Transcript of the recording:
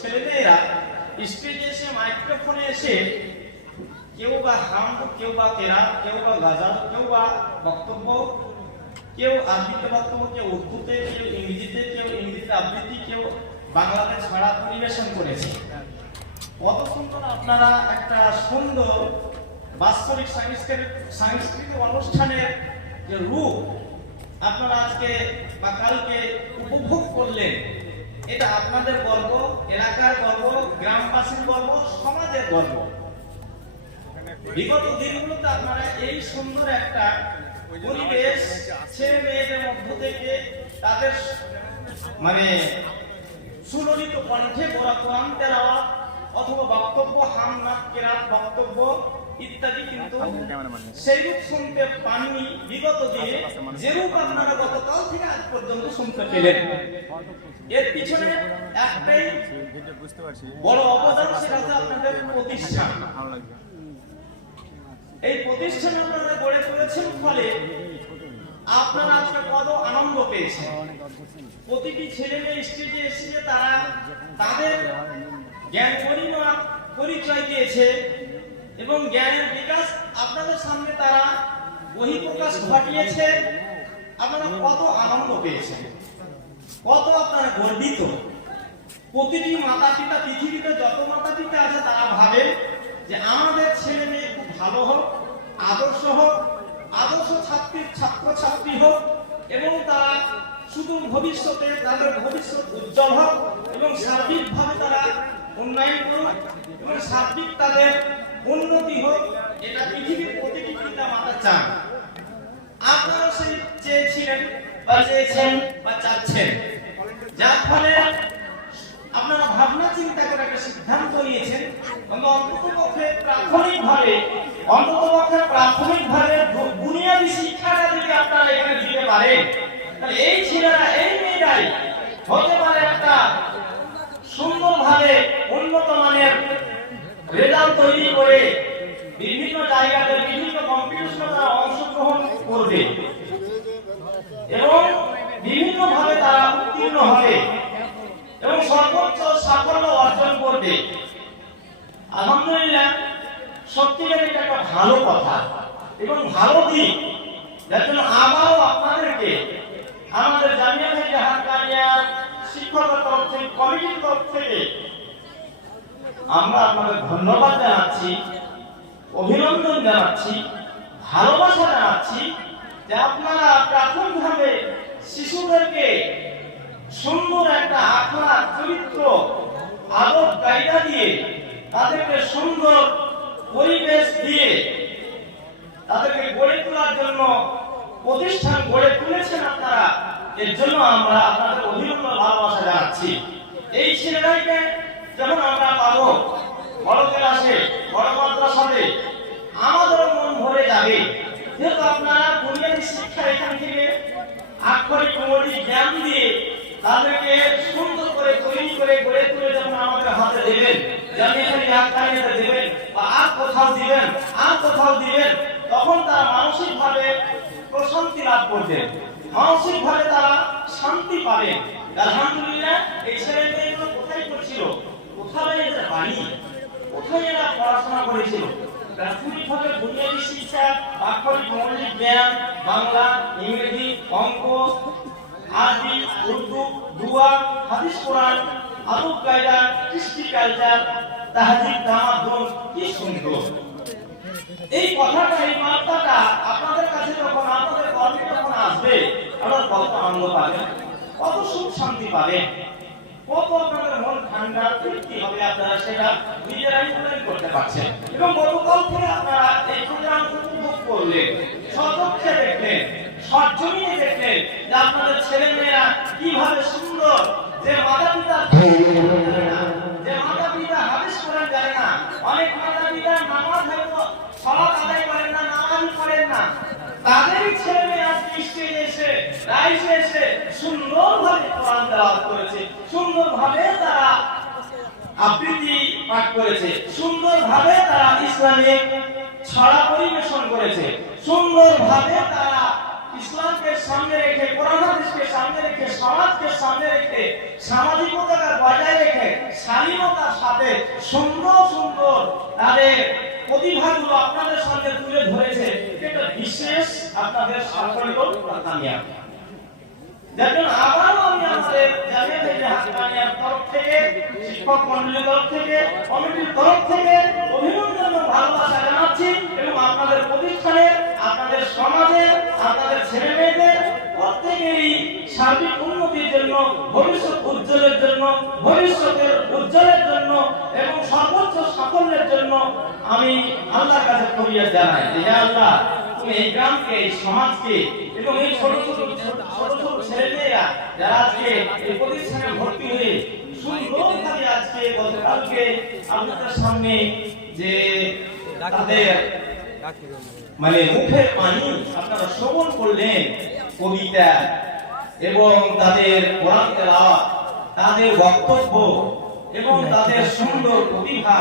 ছেলেমেয়েরা স্টেজে এসে মাইক্রোফোনে এসে কেউ বা হামদ, কেউ বা কেরাত, কেউ বা গাজাল, কেউ বা বক্তব্য, কেউ আরবিতে বক্তব্য, কেউ উর্দুতে, কেউ ইংরেজিতে, কেউ ইংরেজিতে আবৃত্তি, কেউ বাংলাতে ছড়া পরিবেশন করেছে। কত সুন্দর আপনারা একটা সুন্দর বাস্তবিক সাংস্কৃতিক অনুষ্ঠানের যে রূপ আপনারা আজকে বা কালকে উপভোগ করলেন, এটা আপনাদের গর্ব, এলাকার গর্ব, গ্রামবাসীর গর্ব, সমাজের গর্ব। বিগত দিনগুলোতে আপনারা এই সুন্দর একটা পরিবেশ ছেলে মেয়েদের মধ্য থেকে তাদের মানে সুললিত কণ্ঠে কোরআন তেলাওয়াত অথবা বক্তব্য, হামনাত, কেরাত, বক্তব্য ইত্যাদি কিন্তু সেইরূপ শুনতে পাননি বিগত দিনে, যেরূপ আপনারা গতকাল থেকে আজ পর্যন্ত শুনতে পেলেন। এর পিছনে একটাই বড় অবদান, সেটা হচ্ছে আপনাদের প্রতিষ্ঠান। এই প্রতিষ্ঠান আপনারা গড়ে তুলেছেন, ফলে আপনারা আজকে কত আনন্দ পেয়েছেন। প্রতিটি ছেলে মেয়ে স্টেজে এসে তারা তাদের জ্ঞান গরিমা পরিচয় দিয়েছে এবং জ্ঞানের বিকাশ আপনাদের সামনে তারা বহিঃপ্রকাশ ঘটিয়েছে। আপনারা কত আনন্দ পেয়েছেন, কত আপনারা গর্বিত। প্রতিটি মাতা পিতা, পৃথিবীতে যত মাতা পিতা আছে, তারা ভাবে যে আমাদের ছেলে মেয়ে খুব ভালো হোক, আদর্শ হোক, আদর্শ ছাত্রছাত্রী হোক, এবং তারা শুধু ভবিষ্যতে তাদের ভবিষ্যৎ উজ্জ্বল হোক এবং সার্বিকভাবে তারা উন্নয়ন করুক এবং সার্বিক তাদের উন্নতি হোক। এটা পৃথিবীর প্রতিটি পিতা মাতা চান। আপনারা সেই চেয়েছিলেন বা চেয়েছেন বা চাচ্ছেন, যার ফলে আপনারা ভাবনা চিন্তা করে একটা সিদ্ধান্ত নিয়েছেন অন্ততপক্ষে প্রাথমিকভাবে বুনিয়াদী শিক্ষাটা যদি আপনারা এখানে দিতে পারেন, তাহলে এই ছেলেরা, এই মেয়েরাই হতে পারে একটা সুন্দরভাবে উন্নত মানের রেজাল্ট তৈরি করে বিভিন্ন জায়গাতে বিভিন্ন কম্পিটিশনে তারা অংশগ্রহণ করবে এবং বিভিন্নভাবে তারা উত্তীর্ণ হবে এবং সর্বোচ্চ সাফল্য অর্জন করবে। আলহামদুলিল্লাহ, সত্যিকার এটা একটা ভালো কথা এবং ভালো দিক, যার জন্য আবারও আপনাদেরকে আমাদের জামিয়া থেকে হাক্কানিয়া শিক্ষকের তরফ থেকে, কমিটির তরফ থেকে আমরা আপনাদের ধন্যবাদ জানাচ্ছি, অভিনন্দন জানাচ্ছি, ভালোবাসা জানাচ্ছি যে আপনারা প্রাথমিকভাবে শিশুদেরকে সুন্দর একটা আখলাক, চরিত্র, আদব কায়দা দিয়ে, তাদেরকে সুন্দর পরিবেশ দিয়ে তাদেরকে গড়ে তোলার জন্য প্রতিষ্ঠান গড়ে তুলেছেন আপনারা। এর জন্য আমরা আপনাদের অভিনন্দন, ভালোবাসা জানাচ্ছি। এই ছেলেটাকে যখন আমরা পাবো বড় ক্লাসে, বড় মাদ্রাসাতে, আমাদের মন ভরে যাবে, যেহেতু আপনারা বুনিয়াদী শিক্ষা এখান থেকে আক্ষরিক মৌলিক জ্ঞান দিয়ে তাদেরকে সুন্দর করে তৈরি করে গড়ে তুলে যখন আমাদের হাতে দেবেন, জামিয়াতে দেবেন বা আর কোথাও দিবেন, আর কোথাও দিবেন, তখন তারা মানসিকভাবে প্রশান্তি লাভ করবেন, মানসিকভাবে তারা শান্তি পাবেন। আলহামদুলিল্লাহ, এই ছেলে মেয়েগুলো কোথায় পড়ছিল, কোথায় এদের বাড়ি, কোথায় এরা পড়াশোনা করেছিল? প্রাথমিকভাবে বুনিয়াদী শিক্ষা, আক্ষরিক মৌলিক জ্ঞান, বাংলা, ইংরেজি, অঙ্ক, আরবি, উর্দু, দুয়া, হাদিস, কোরআন, আদব কায়দা, কৃষ্টি কালচার, তাহজিব, তামাদ্দুন, কি সুন্দর। এই কথাটা, এই বার্তাটা আপনাদের কাছে যখন, আপনাদের কর্মে যখন আসবে, আপনারা কত আনন্দ পাবেন, কত সুখ শান্তি পাবেন, কত আপনাদের মন ঠান্ডা তৃপ্তি হবে। আপনারা সেটা নিজেরাই মূল্যায়ন করতে পারছেন এবং গতকাল থেকে আপনারা এই প্রোগ্রাম উপভোগ করলেন, সচক্ষে দেখলেন, সরজমিনে দেখলেন যে আপনাদের ছেলে মেয়েরা কিভাবে সুন্দর, যে মাতা পিতা হাদিস কোরআন জানে না, অনেক মাতা পিতা নামাজ হয়তো সালাত আদায় করেন না, নামাজ পড়েন না, তাদেরই ছেলে মেয়ে আজকে স্টেজে এসে, রাইজে এসে সুন্দরভাবে কোরআন তেলাওয়াত করেছে, সুন্দরভাবে তারা আবৃত্তি পাঠ করেছে, সুন্দরভাবে তারা ইসলামিক ছড়া পরিবেশন করেছে, সুন্দরভাবে তারা ইসলামকে সামনে রেখে, কোরআন হাদিসকে সামনে রেখে, সমাজকে সামনে রেখে, সামাজিকতাকে বজায় রেখে শালীনতার সাথে সুন্দর সুন্দর তাদের প্রতিভাগুলো আপনাদের সামনে তুলে ধরেছে। এটা বিশেষ আপনাদের সাফল্য কামিয়াবি। দেখুন, আবারও আমি আমাদের জামিয়াতুল হাক্কানিয়ার তরফ থেকে, শিক্ষক মণ্ডলীর তরফ থেকে, কমিটির তরফ থেকে অভিনন্দন ও ভালোবাসা জানাচ্ছি এবং আপনাদের প্রতিষ্ঠানে, আপনাদের সমাজে, আপনাদের ছেলে মেয়েদের প্রত্যেকেরই সার্বিক উন্নতির জন্য, ভবিষ্যৎ উজ্জ্বলের জন্য, ভবিষ্যতের উজ্জ্বলের জন্য এবং সর্বোচ্চ সাফল্যের জন্য আমি আল্লাহর কাছে ফরিয়াদ জানাই যে হে আল্লাহ, তুমি এই গ্রামকে, এই সমাজকে এবং এই ছোট ছোট ছেলেমেয়েরা যারা আজকে এই প্রতিষ্ঠানে ভর্তি হয়ে সুন্দরভাবে আজকে গতকালকে আপনাদের সামনে যে তাদের মানে মুখের পানি আপনারা শ্রবণ করলেন, কবিতা এবং তাদের কোরআন তেলাওয়াত, তাদের বক্তব্য এবং তাদের সুন্দর প্রতিভা